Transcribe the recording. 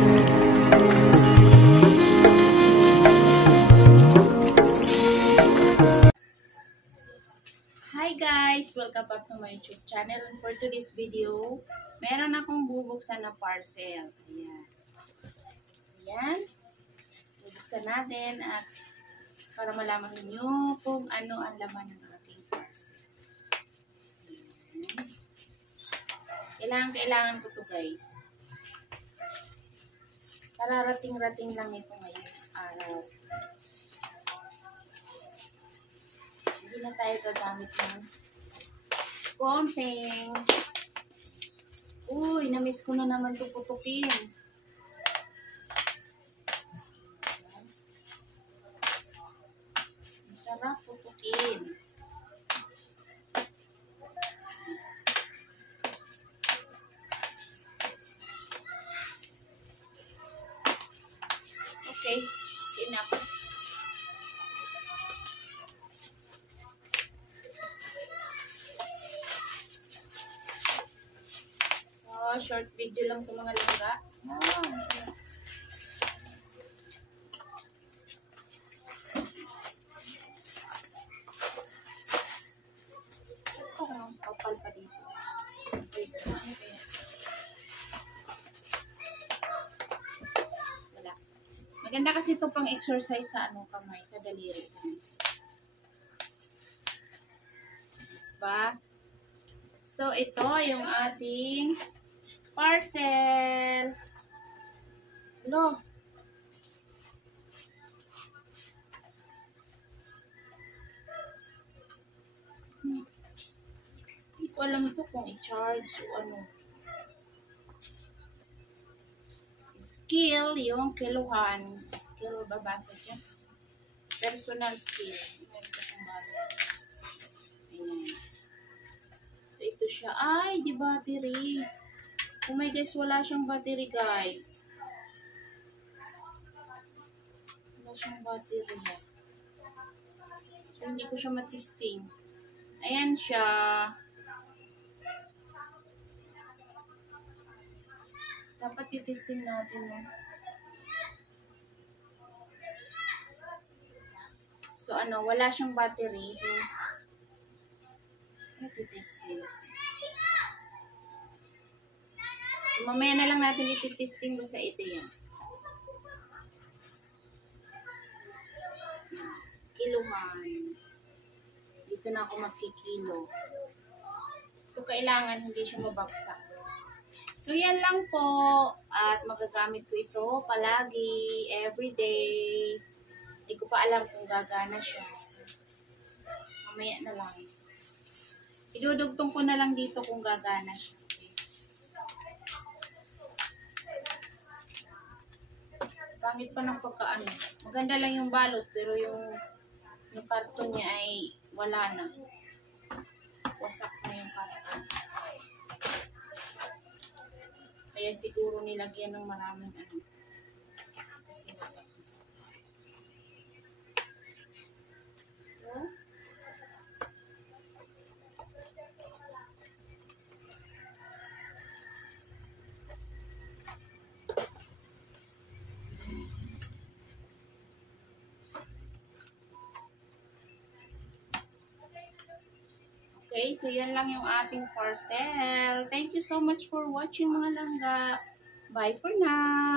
Hi guys! Welcome back to my YouTube channel. And for today's video, meron akong bubuksan na parcel. Ayan. So yan. Bubuksan natin at para malaman niyo kung ano ang laman ng aking parcel. So yan. Kailangan ko to guys. Kararating-rating lang ito ngayon araw. Hindi na tayo gagamit ng konting. Uy, na-miss ko na naman ito putukin. Masarap putukin. Okay, it's enough. Short video lang ito mga langga. Parang kapal pa dito. Wait, ano kaya? Wala. Maganda kasi ito pang exercise sa kamay, sa daliri. Diba? So, ito yung ating parcel. Hello. Hindi ko alam ito kung i-charge o ano. Skill, yung kiluhan. Skill, babasa dyan. Personal skill. Ayan. So, ito siya. Ay, di battery. Oh my guys, wala siyang battery guys. Wala siyang battery. So, hindi ko siya matisting. Ayan siya. Dapat titesting natin. So, wala siyang battery. So, titesting. So, mamaya na lang natin ititesting basta ito yan. Kiluhan. Dito na ako magkikilo. So, kailangan hindi siya mabagsak. So, yan lang po. At magagamit ko ito palagi, everyday. Hindi ko pa alam kung gagana siya. Mamaya na lang. Idudugtong ko na lang dito kung gagana siya. Pangit pa ng pagkaano. Maganda lang yung balot, pero yung karton niya ay wala na. Wasak na yung karton. Kaya siguro nilagyan ng maraming kasi wasak. So, okay, so yan lang yung ating parcel. Thank you so much for watching mga langga. Bye for now.